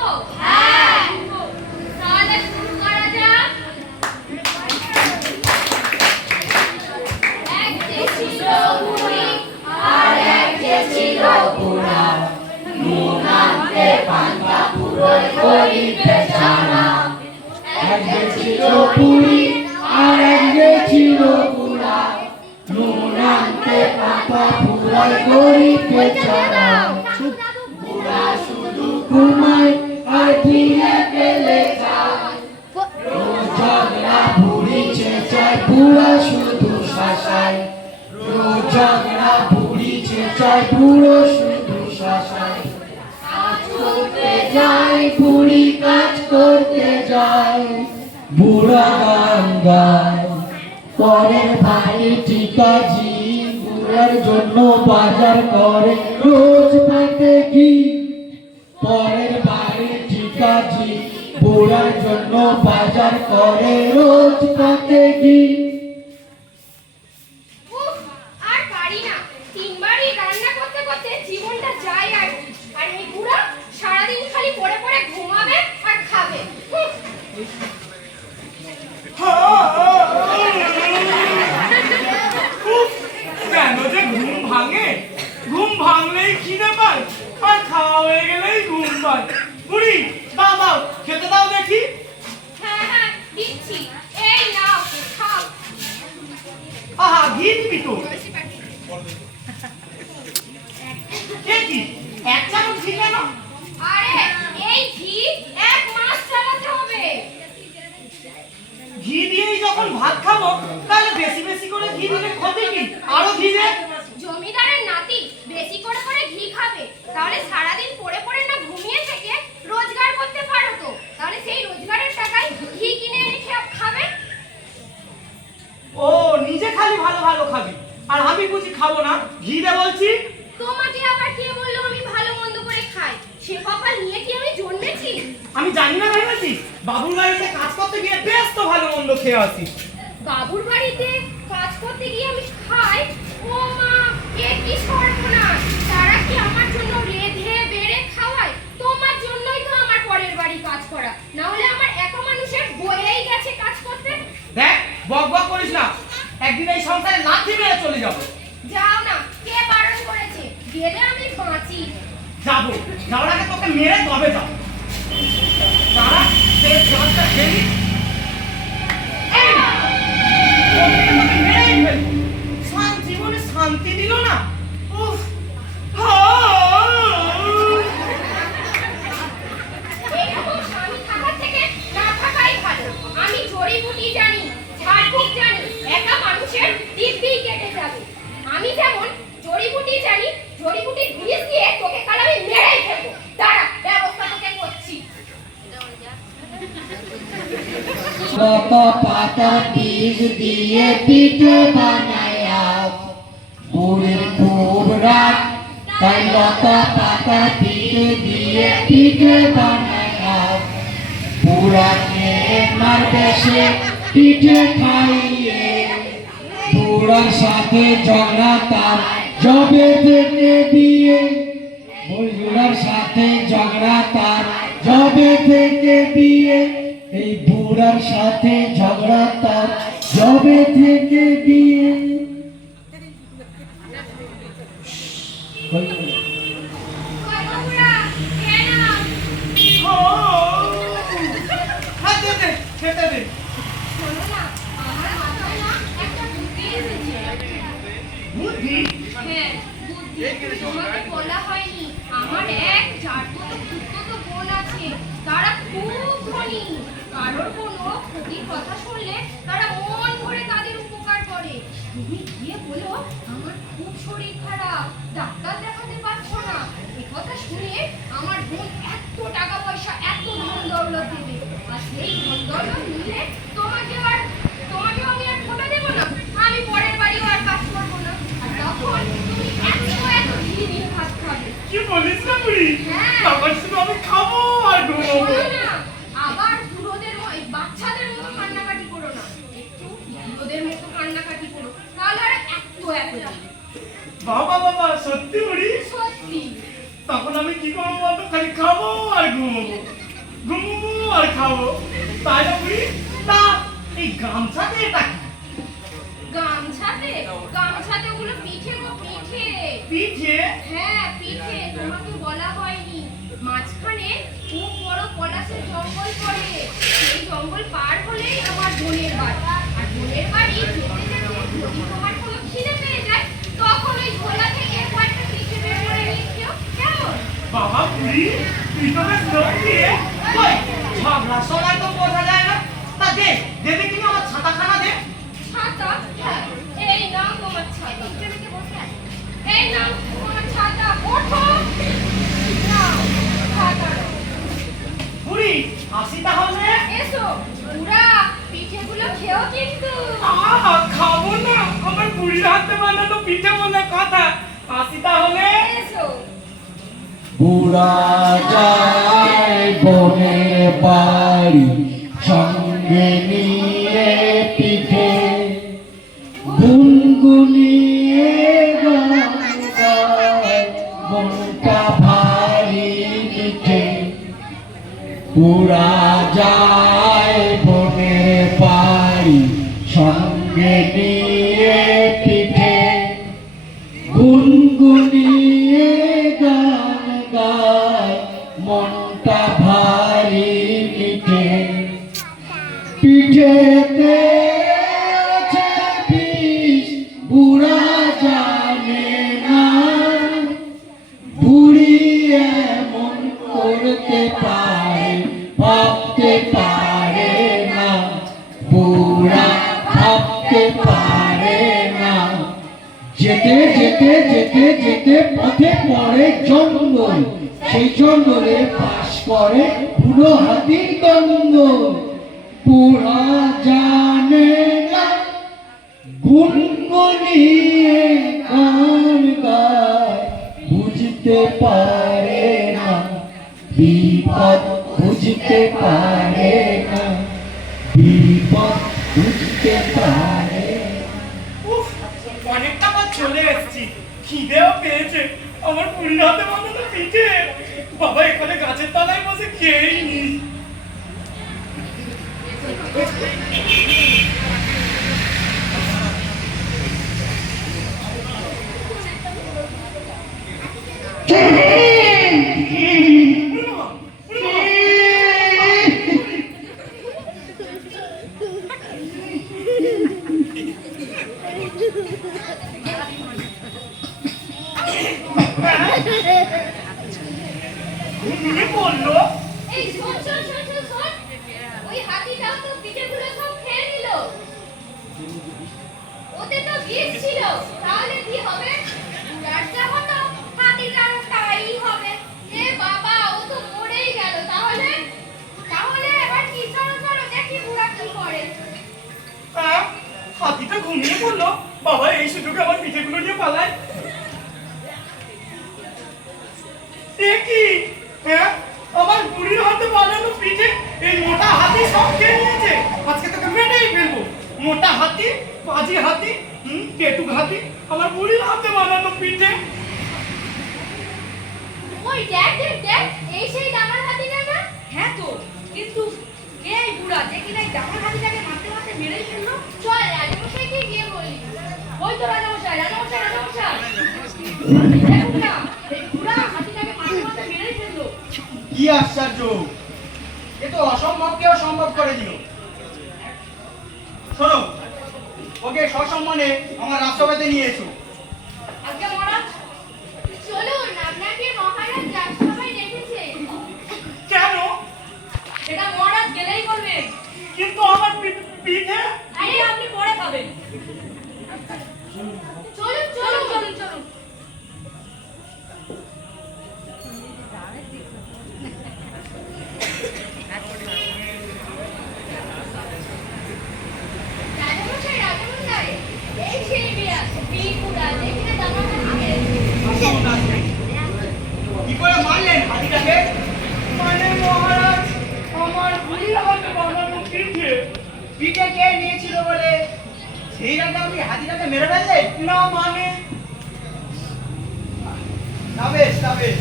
হ্যাঁ, তাহলে শুরু করা যাক। এক যে ছিল বুড়ি আর এক যে ছিল বুড়া, নুন আনতে পান্তা ফুরোয় গরিব বেচারা। এক যে ছিল বুড়ি আর এক যে ছিল বুড়া, নুন আনতে পান্তা ফুরোয় গরিব বেচারা। বুড়া শুধু ঘুমায় আর ফিরে পেলে যায়, রোজ ঝগড়া বুড়ি চেঁচায়, বুড়া শুধু শাসায়। রোজ ঝগড়া বুড়ি চেঁচায়, বুড়ো শুধু শাসায়। কাজ করতে যায় বুড়ি, কাজ করতে যায়, বুড়া গান গায়। পরের বাড়ি ঠিকাজি বুড়ার জন্য বাজার করে রোজ পাতে ঘি। পরের বাড়ি ঠিকাজি বুড়ার জন্য বাজার করে রোজ পাতে ঘি। উফ, আর পারি না, তিনবারই রান্না করতে করতে জীবনটা যায়। আর এই বুড়া সারাদিন খালি পড়ে পড়ে ঘুমাবে আর খাবে। কেন যে ঘুম ভাঙে? ঘুম ভাঙলেই খিদে পায়, আর খাওয়া হয়ে গেলেই ঘুম পায়। বুড়ি, দাও দাও, খেতে দাও দেখি। হ্যাঁ হ্যাঁ, দিচ্ছি, এই নাও খাও। আহা, ঘি দিবি তো? এ কি, এক চামচ ঘি কেন? আরে এই ঘি 1 মাস চালাতে হবে। ঘি দিয়েই যখন ভাত খাবো, তাহলে বেশি বেশি করে ঘি দিলে ক্ষতি কি? আরো ঘি দে। জমিদারের নাতি বেশি করে করে ঘি খাবে, তাহলে সারাদিন পড়ে পড়ে না ঘুমিয়ে থেকে রোজগার করতে পারো তো। তাহলে সেই রোজগারের টাকায় ঘি কিনে এনে খাবে। ও, নিজে খালি ভালো ভালো খাবি, আর আমি বুঝি খাবো না? ঘি দে বলছি। তোমাকে আবার কে বললো আমি ভালো মন্দ করে খাই? সে কপাল নিয়ে কি আমি জন্মেছি? আমি জানি না ভেবেছি, বাবুর বাড়িতে কাজ করতে গিয়ে বেশ তো ভালো মন্দ খেয়ে আসি। বাবুর বাড়িতে কাজ করতে গিয়ে আমি খাই? ও মা, এ কি সর্বনাশ! তারা কি আমার জন্য রেঁধে বেড়ে খাওয়ায়? তোমার জন্যই তো আমার পরের বাড়ি কাজ করা, না হলে আমার একা মানুষের বয়েই গেছে কাজ করতে। দেখ, বক বক করিস না, একদিন এই সংসারে লাথি মেরে চলে যাবো। যাও না, কে বারণ করেছে? গেলে আমি বাঁচি। যাবো, যাওয়ার আগে তোকে মেরে তবে যাও। তারা সেই জলটা খেলি, এই না, তোকে মেরেই ফেলবো। জীবনে শান্তি দিল না। উফ, এরকম স্বামী থাকার থেকে না থাকাই ভালো। আমি জড়িবুটি জানি, ঝাড়ফুঁক জানি, একা মানুষের দিব্যি কেটে যাবে। আমি যেমন জড়িবুটি জানি, জড়িবুটির বিষ দিয়ে তোকে কাল আমি মেরেই ফেলবো। দাঁড়া, ব্যবস্থা তোকে করছি। লতা পাতা বীজ দিয়ে পিঠে বানায় আজ, বুড়ির খুব রাগ, তাই লতা পাতা পিঠে দিয়ে পিঠে বানায় আজ। বুড়াকে মারবে সে পিঠে খাইয়ে, বুড়ার সাথে ঝগড়া তার জবে থেকে বিয়ে। বুড়ার সাথে ঝগড়া তার জবে থেকে বিয়ে, এই বুড়ার সাথে ঝগড়া তার জবে থেকে বিয়ে। বাবুরা, খেয়ে নাও। দে দে, খেতে দে। শোনো না, আমার মাথায় না একটা বুদ্ধি এসেছে। বুদ্ধি? হ্যাঁ, বুদ্ধি। তোমাকে বলা হয়নি, আমার এক খুড়তুতো বোন আছে। তারা খুব ধনী। কারোর কোনো ক্ষতির কথা শুনলে তারা মন ভরে তাদের উপকার করে। তুমি গিয়ে বলো আমার খুব শরীর খারাপ, ডাক্তার দেখাতে পারছো না। এ কথা শুনে আমার বোন এত টাকা পয়সা, এত ধন দৌলত দেবে। আর সেই ধন দৌলত নিলে তোমাকেও আমি আর খোটা দেবো না। আমি পরের বাড়িও আর কাজ করবো না। আর তখন তুমি এত ধীরে ধীরে ভাত খাবে। কি বলিস না বুড়ি? হ্যাঁ। তখন শুধু আমি খাবো আর ঘুমাবো। শোনো না, আবার বুড়োদের বাচ্চাদের মতো কান্নাকাটি করো না, একটু বুড়োদের মতো কান্নাকাটি করো, তাহলে আর এত বাবা বাবা, সত্যি বুড়ি? সত্যি। তখন আমি কি করবো বলতো? খালি খাবো আর ঘুমাবো। তাই না বুড়ি? তা এই গামছাতে এটা কি? গামছাতে গামছাতে ওগুলো পিঠে গো পিঠে। পিঠে? হ্যাঁ পিঠে, তোমাকে বলা হয়নি। মাঝখানে খুব বড় পলাশের জঙ্গল পড়ে, সেই জঙ্গল পার হলেই আমার বোনের বাড়ি। আর বোনের বাড়ি যেতে যেতে যদি তোমার কোনো খিদে পেয়ে যায়, তখন ওই ঝোলা থেকে কয়েকটা পিঠে বের করে নিচ্ছিও। কেমন? বাবা বুড়ি, তুই তো বেশ লোক দিয়ে। ওই ঝগড়ার সময় তো বোঝা যায় না। তা দে, দে দেখি আমার ছাতাখানা দে। ছাতা? হ্যাঁ, এই নাও তোমার ছাতা। এই নাও তোমার ছাতা, ওঠো। নাও, ছাতা নাও। বুড়ি, আসি তাহলে? এসো, বুড়া, পিঠেগুলো খেও কিন্তু। খাবো না, আমার বুড়ির হাতে বানানো পিঠে বলে কথা। আসি তাহলে? এসো। বুড়া যায় বোনের বাড়ি, সঙ্গে নিয়ে পিঠে গুনগুনিয়ে গান গায়, মনটা ভারী মিঠে। বুড়া যায় বোনের বাড়ি, সঙ্গে নিয়ে পিঠে গুনগুনিয়ে গান গায়, মনটা ভারী মিঠে। পিঠেতে আছে বিষ, বুড়া জানে না, বুড়ি এমন করতে পারে, ভাবতে পারে না, বুড়া ভাবতে পারে না। যেতে যেতে যেতে যেতে পথে পড়ে জঙ্গল, সেই জঙ্গলে বাস করে বুড়ো হাতির দঙ্গল। বুড়া জানে না, গুনগুনিয়ে গান গায়, বুঝতে পারে না, বিপদ বুঝতে পারে না, বিপদ বুঝতে পারে না। উফ, অনেকটা পথ চলে এসেছি, খিদেও পেয়েছে। আমার বুড়ির হাতে বানানো পিঠে। বাবা এখানে গাছের তলায় বসে খেয়েই নি। ঘুমিয়ে পড়লো। এই শোন শোন শোন শোন শোন, ওই হাতিটাও তো পিঠেগুলো সব খেয়ে নিল। ওতে তো বিষ ছিল, তাহলে কি হবে? বুড়ার যা হতো, হাতিটারও তাই হবে। এ বাবা, ও তো মরেই গেল। তাহলে তাহলে এবার কি? চলো চলো দেখি বুড়া কি করে। হাতিটা ঘুমিয়ে পড়লো। বাবা এই সুযোগে আমার পিঠেগুলো নিয়ে পালায়। দেখি, হ্যাঁ, আমার বুড়ির হাতে বানানো পিঠে এই মোটা হাতি সব খেয়ে নিয়েছে। আজকে তোকে মেরেই ফেলবো। মোটা হাতি, পাজি হাতি, পেটুক হাতি, আমার বুড়ির হাতে বানানো পিঠে। ওই দেখ দেখ দেখ, এই সেই ডাঙর হাতিটা না? হ্যাঁ তো, কিন্তু কে এই বুড়া যে কিনা এই ডাঙর হাতিটাকে মারতে মারতে মেরেই ফেললো? চল রাজামশাইকে গিয়ে বলি। ওই তো রাজামশাই, রাজামশাই, রাজামশাই। দেখুন না, এই বুড়া হাতিটাকে মারতে মারতে মেরেই ফেললো। কি আশ্চর্য, এ তো অসম্ভবকেও সম্ভব করে দিল। শোনো, ওকে সসম্মানে আমার রাজসভাতে নিয়ে এসো। আজকে মহারাজ, চলুন, আপনাকে মহারাজ রাজসভায় ডেকেছে। কেন? এটা মহারাজ গেলেই করবে। কিন্তু আমার পিঠে। আরে আপনি পরে খাবেন। চলুন চলুন চলুন চলুন চলুন। রাজামশাই রাজামশাই, এই সেই বুড়া যেখানে ডাঙর হাতি খেয়েছে। কি করে মারলেন হাতিটাকে? মানে মহারাজ, আমার বুড়ির হাতে বানানো পিঠে। পিঠে কে নিয়েছিল বলে সেই রাতে আপনি হাতিটাকে মেরে ফেললেন? না মানে, তা বেশ, তা বেশ।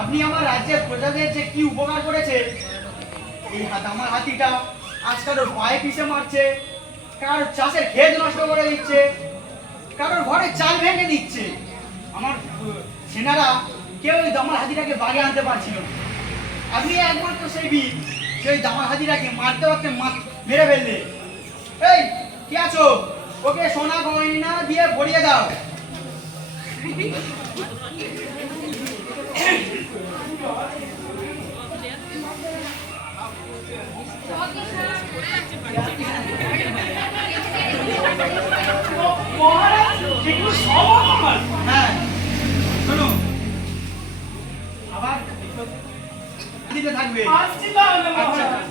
আপনি আমার রাজ্যের প্রজাদের যে কি উপকার করেছে এই আমার হাতিটা আজ কারোর পায়ে পিষে মারছে, কারোর চাষের ক্ষেত নষ্ট করে দিচ্ছে, কারোর ঘরে চাল ভেঙে দিচ্ছে। আমার সেনারা কেউ এই দামার হাতিটাকে বাগে আনতে পারছিল না। আপনি একমাত্র সেই বীর, সেই দামার হাতিটাকে মারতে পারতে মেরে ফেললে। এই কি আছো, ওকে সোনা গয়না দিয়ে ভরিয়ে দাও। মহারাজ এগুলো সব আমার। হ্যাঁ শোনো, আবার দিতে থাকবে। আসছি তাহলে আচ্ছা। মহারাজ।